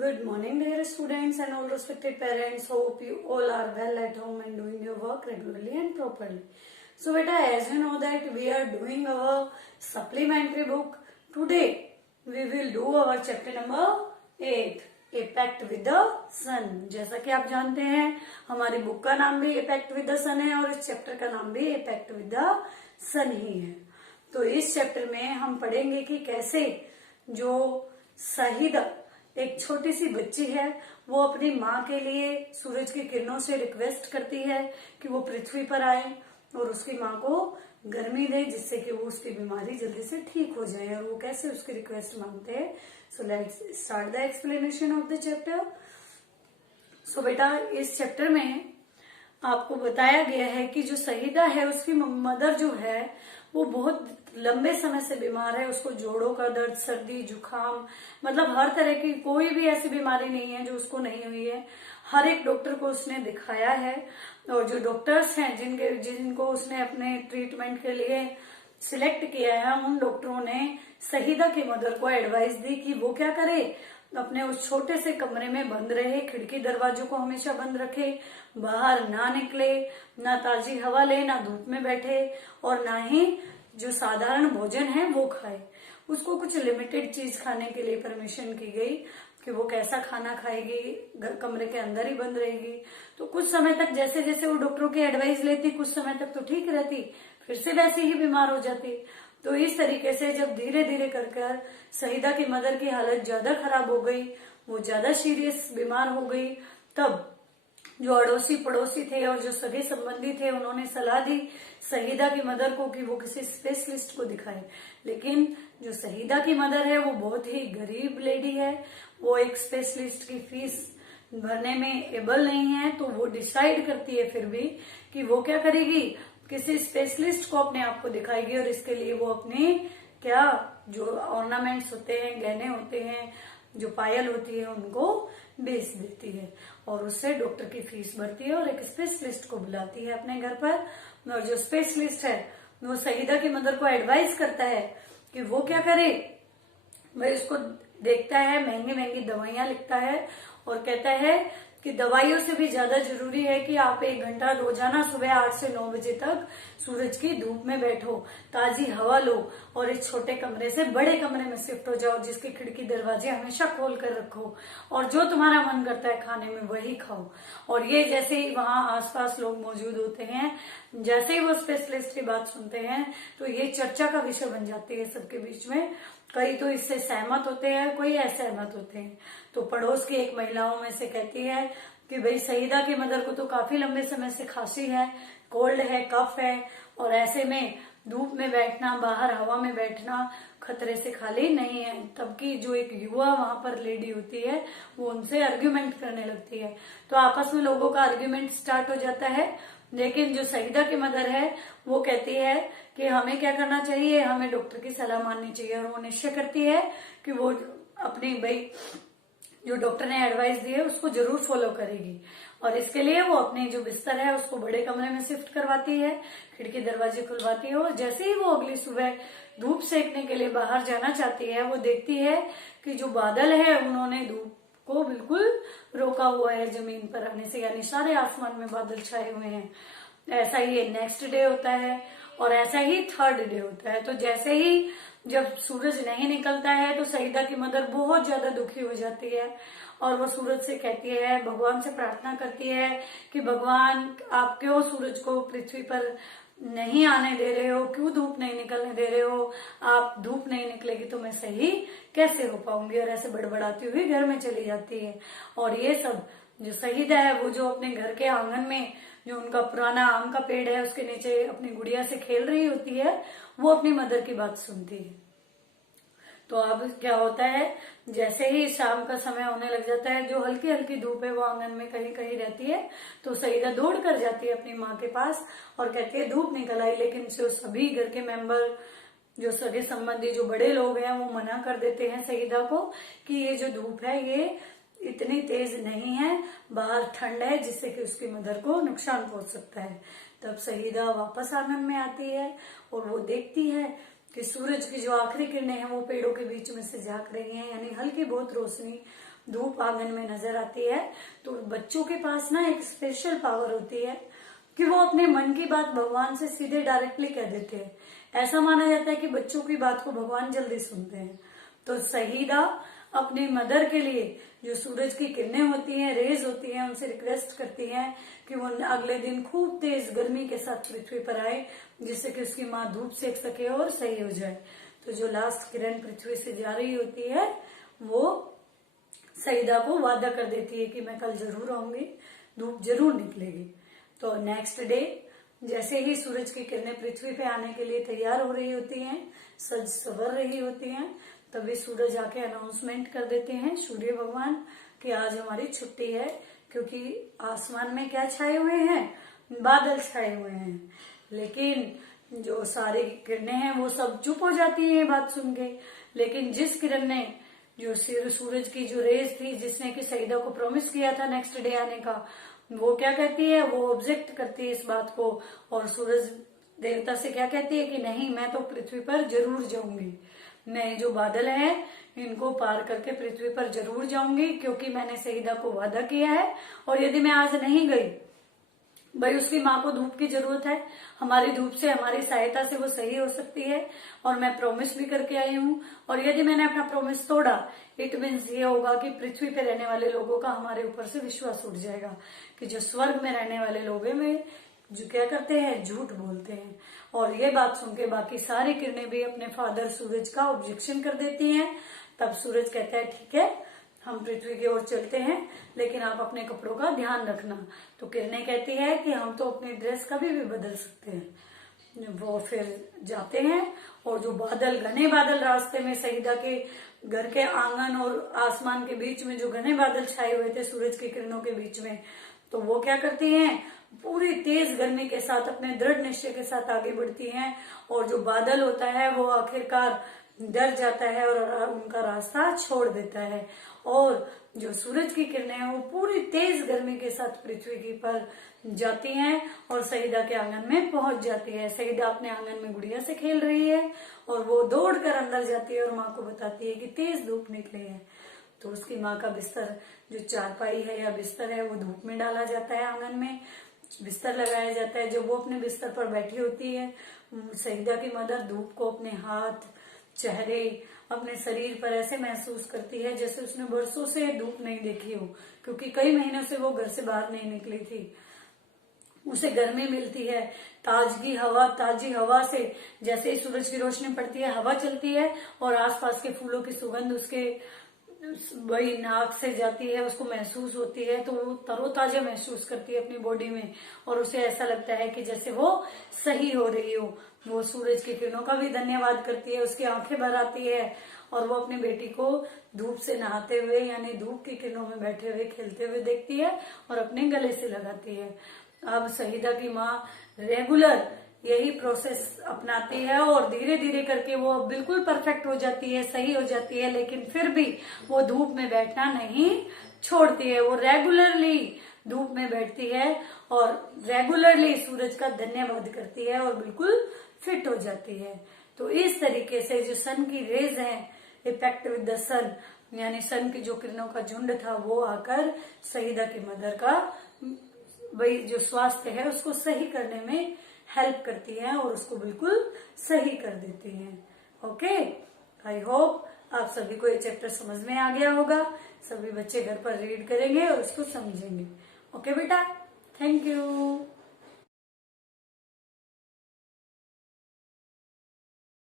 Good morning, dear students and all respected parents. Hope you all are well at home and doing your work regularly and properly. So, beta, as you know that we are doing our supplementary book. Today, we will do our chapter number 8, A Pact with the Sun. जैसा कि आप जानते हैं हमारी book का नाम भी A Pact with the Sun है और इस चैप्टर का नाम भी A Pact with the Sun ही है। तो इस चैप्टर में हम पढ़ेंगे कि कैसे जो शहीदा एक छोटी सी बच्ची है वो अपनी माँ के लिए सूरज की किरणों से रिक्वेस्ट करती है कि वो पृथ्वी पर आए और उसकी माँ को गर्मी दे जिससे कि वो उसकी बीमारी जल्दी से ठीक हो जाए। और वो कैसे उसकी रिक्वेस्ट मांगते हैं। So let's start the explanation of the chapter. So बेटा, इस चैप्टर में आपको बताया गया है कि जो शहीदा है उसकी मदर जो है वो बहुत लंबे समय से बीमार है। उसको जोड़ों का दर्द, सर्दी, जुकाम, मतलब हर तरह की कोई भी ऐसी बीमारी नहीं है जो उसको नहीं हुई है। हर एक डॉक्टर को उसने दिखाया है और जो डॉक्टर्स हैं जिनको उसने अपने ट्रीटमेंट के लिए सिलेक्ट किया है उन डॉक्टरों ने शहीदा की मदर को एडवाइस दी कि वो क्या करे, अपने उस छोटे से कमरे में बंद रहे, खिड़की दरवाजों को हमेशा बंद रखे, बाहर ना निकले, ना ताजी हवा ले, ना धूप में बैठे और ना ही जो साधारण भोजन है वो खाए। उसको कुछ लिमिटेड चीज खाने के लिए परमिशन की गई कि वो कैसा खाना खाएगी, कमरे के अंदर ही बंद रहेगी। तो कुछ समय तक जैसे जैसे वो डॉक्टरों की एडवाइस लेती कुछ समय तक तो ठीक रहती, फिर से वैसे ही बीमार हो जाती। तो इस तरीके से जब धीरे धीरे कर शहीदा की मदर की हालत ज्यादा खराब हो गई, वो ज्यादा सीरियस बीमार हो गई, तब जो अड़ोसी पड़ोसी थे और जो सगे संबंधी थे उन्होंने सलाह दी शहीदा की मदर को कि वो किसी स्पेशलिस्ट को दिखाए। लेकिन जो शहीदा की मदर है वो बहुत ही गरीब लेडी है, वो एक स्पेशलिस्ट की फीस भरने में एबल नहीं है। तो वो डिसाइड करती है फिर भी कि वो क्या करेगी, किसी स्पेशलिस्ट को अपने आप को दिखाएगी और इसके लिए वो अपने क्या जो ऑर्नामेंट्स होते हैं, गहने होते हैं, जो पायल होती है उनको बेच देती है और उससे डॉक्टर की फीस भरती है और एक स्पेशलिस्ट को बुलाती है अपने घर पर। और जो स्पेशलिस्ट है वो शहीदा की मदर को एडवाइस करता है कि वो क्या करे। वह उसको देखता है, महंगी महंगी दवाइयां लिखता है और कहता है कि दवाइयों से भी ज्यादा जरूरी है कि आप 1 घंटा रोजाना सुबह 8 से 9 बजे तक सूरज की धूप में बैठो, ताजी हवा लो और इस छोटे कमरे से बड़े कमरे में शिफ्ट हो जाओ जिसकी खिड़की दरवाजे हमेशा खोल कर रखो और जो तुम्हारा मन करता है खाने में वही खाओ। और ये जैसे ही वहां आसपास लोग मौजूद होते हैं, जैसे ही वो स्पेशलिस्ट की बात सुनते हैं तो ये चर्चा का विषय बन जाती है सबके बीच में। कई तो इससे सहमत होते हैं, कोई असहमत होते हैं। तो पड़ोस की एक महिलाओं में से कहती है कि भाई शहीदा की मदर को तो काफी लंबे समय से खांसी है, कोल्ड है, कफ है और ऐसे में धूप में बैठना, बाहर हवा में बैठना खतरे से खाली नहीं है। तब की जो एक युवा वहां पर लेडी होती है वो उनसे आर्ग्यूमेंट करने लगती है। तो आपस में लोगों का आर्ग्यूमेंट स्टार्ट हो जाता है। लेकिन जो शहीदा की मदर है वो कहती है कि हमें क्या करना चाहिए, हमें डॉक्टर की सलाह माननी चाहिए और वो निश्चय करती है कि वो अपनी भाई जो डॉक्टर ने एडवाइस दी है उसको जरूर फॉलो करेगी। और इसके लिए वो अपने जो बिस्तर है उसको बड़े कमरे में शिफ्ट करवाती है, खिड़की दरवाजे खुलवाती है और जैसे ही वो अगली सुबह धूप सेकने के लिए बाहर जाना चाहती है वो देखती है कि जो बादल है उन्होंने धूप को बिल्कुल रोका हुआ है जमीन पर आने से, यानी सारे आसमान में बादल छाए हुए हैं। ऐसा ही नेक्स्ट डे होता है और ऐसा ही थर्ड डे होता है। तो जैसे ही जब सूरज नहीं निकलता है तो शहीदा की मदर बहुत ज्यादा दुखी हो जाती है और वो सूरज से कहती है, भगवान से प्रार्थना करती है कि भगवान आप क्यों सूरज को पृथ्वी पर नहीं आने दे रहे हो, क्यों धूप नहीं निकलने दे रहे हो, आप धूप नहीं निकलेगी तो मैं सही कैसे हो पाऊंगी। और ऐसे बड़बड़ाती हुई घर में चली जाती है। और ये सब जो शहीदा है वो जो अपने घर के आंगन में जो उनका पुराना आम का पेड़ है उसके नीचे अपनी गुड़िया से खेल रही होती है, वो अपनी मदर की बात सुनती है। तो अब क्या होता है, जैसे ही शाम का समय होने लग जाता है, जो हल्की हल्की धूप है वो आंगन में कहीं कहीं रहती है, तो शहीदा दौड़ कर जाती है अपनी माँ के पास और कहती है धूप निकल आई। लेकिन जो सभी घर के मेंबर, जो सगे संबंधी, जो बड़े लोग हैं वो मना कर देते हैं शहीदा को कि ये जो धूप है ये इतनी तेज नहीं है, बाहर ठंड है जिससे कि उसकी मदर को नुकसान पहुंच सकता है। तब शहीदा वापस आंगन में आती है और वो देखती है कि सूरज की जो आखिरी किरणें हैं वो पेड़ों के बीच में से झांक रही हैं, यानी हल्की बहुत रोशनी धूप आंगन में नजर आती है, तो बच्चों के पास ना एक स्पेशल पावर होती है कि वो अपने मन की बात भगवान से सीधे डायरेक्टली कह देते हैं। ऐसा माना जाता है कि बच्चों की बात को भगवान जल्दी सुनते हैं। तो सहीदा अपनी मदर के लिए जो सूरज की किरणें होती हैं, रेज होती हैं, उनसे रिक्वेस्ट करती हैं कि वो अगले दिन खूब तेज गर्मी के साथ पृथ्वी पर आए, जिससे कि उसकी माँ धूप सेक सके और सही हो जाए। तो जो लास्ट किरण पृथ्वी से जा रही होती है वो सईदा को वादा कर देती है कि मैं कल जरूर आऊंगी, धूप जरूर निकलेगी। तो नेक्स्ट डे जैसे ही सूरज की किरणें पृथ्वी पे आने के लिए तैयार हो रही होती हैं, सज सवर रही होती हैं, तभी सूरज आके अनाउंसमेंट कर देते हैं, सूर्य भगवान, कि आज हमारी छुट्टी है, क्योंकि आसमान में क्या छाए हुए हैं, बादल छाए हुए हैं। लेकिन जो सारी किरणें हैं वो सब चुप हो जाती हैं बात सुन के। लेकिन जिस किरण ने जो सूरज की जो रेज थी, जिसने कि सईदा को प्रॉमिस किया था नेक्स्ट डे आने का, वो क्या कहती है, वो ऑब्जेक्ट करती है इस बात को और सूरज देवता से क्या कहती है कि नहीं, मैं तो पृथ्वी पर जरूर जाऊंगी, मैं जो बादल है इनको पार करके पृथ्वी पर जरूर जाऊंगी, क्योंकि मैंने सईदा को वादा किया है। और यदि मैं आज नहीं गई, भाई उसकी माँ को धूप की जरूरत है, हमारी धूप से, हमारी सहायता से वो सही हो सकती है, और मैं प्रॉमिस भी करके आई हूँ। और यदि मैंने अपना प्रॉमिस तोड़ा, इट मीन्स ये होगा कि पृथ्वी पे रहने वाले लोगों का हमारे ऊपर से विश्वास उठ जाएगा कि जो स्वर्ग में रहने वाले लोग हैं वे जो क्या करते हैं, झूठ बोलते हैं। और ये बात सुन के बाकी सारी किरणें भी अपने फादर सूरज का ऑब्जेक्शन कर देती हैं। तब सूरज कहता है ठीक है, हम पृथ्वी की ओर चलते हैं, लेकिन आप अपने कपड़ों का ध्यान रखना। तो किरणें कहती है कि हम तो अपनी ड्रेस कभी भी बदल सकते हैं। वो फिर जाते हैं और जो बादल, घने बादल रास्ते में, सईदा के घर के आंगन और आसमान के बीच में जो घने बादल छाए हुए थे सूरज की किरणों के बीच में, तो वो क्या करती हैं, पूरी तेज गर्मी के साथ अपने दृढ़ निश्चय के साथ आगे बढ़ती हैं। और जो बादल होता है वो आखिरकार डर जाता है और उनका रास्ता छोड़ देता है। और जो सूरज की किरणें हैं वो पूरी तेज गर्मी के साथ पृथ्वी की पर जाती हैं और सईदा के आंगन में पहुंच जाती है। सईदा अपने आंगन में गुड़िया से खेल रही है और वो दौड़कर अंदर जाती है और माँ को बताती है कि तेज धूप निकली है। तो उसकी माँ का बिस्तर, जो चारपाई है या बिस्तर है, वो धूप में डाला जाता है, आंगन में बिस्तर लगाया जाता है। जब वो अपने बिस्तर पर बैठी होती है, सईदा की मदर धूप को अपने हाथ, चेहरे, अपने शरीर पर ऐसे महसूस करती है जैसे उसने बरसों से धूप नहीं देखी हो, क्योंकि कई महीनों से वो घर से बाहर नहीं निकली थी। उसे गर्मी मिलती है, ताजगी हवा, ताजी हवा से जैसे ही सूरज की रोशनी पड़ती है, हवा चलती है और आसपास के फूलों की सुगंध उसके वही नाक से जाती है, उसको महसूस होती है, तो वो तरोताजा महसूस करती है अपनी बॉडी में और उसे ऐसा लगता है कि जैसे वो सही हो रही हो। वो सूरज की किरणों का भी धन्यवाद करती है, उसकी आंखें भर आती है और वो अपनी बेटी को धूप से नहाते हुए यानी धूप की किरणों में बैठे हुए खेलते हुए देखती है और अपने गले से लगाती है। अब सहीदा की माँ रेगुलर यही प्रोसेस अपनाती है और धीरे धीरे करके वो अब बिल्कुल परफेक्ट हो जाती है, सही हो जाती है, लेकिन फिर भी वो धूप में बैठना नहीं छोड़ती है। वो रेगुलरली धूप में बैठती है और रेगुलरली सूरज का धन्यवाद करती है और बिल्कुल फिट हो जाती है। तो इस तरीके से जो सन की रेज है, इफेक्ट विद द सन, यानी सन की जो किरणों का झुंड था वो आकर सईदा की मदर का वही जो स्वास्थ्य है उसको सही करने में हेल्प करती है और उसको बिल्कुल सही कर देती हैं। ओके, आई होप आप सभी को ये चैप्टर समझ में आ गया होगा। सभी बच्चे घर पर रीड करेंगे और उसको समझेंगे। ओके बेटा, थैंक यू।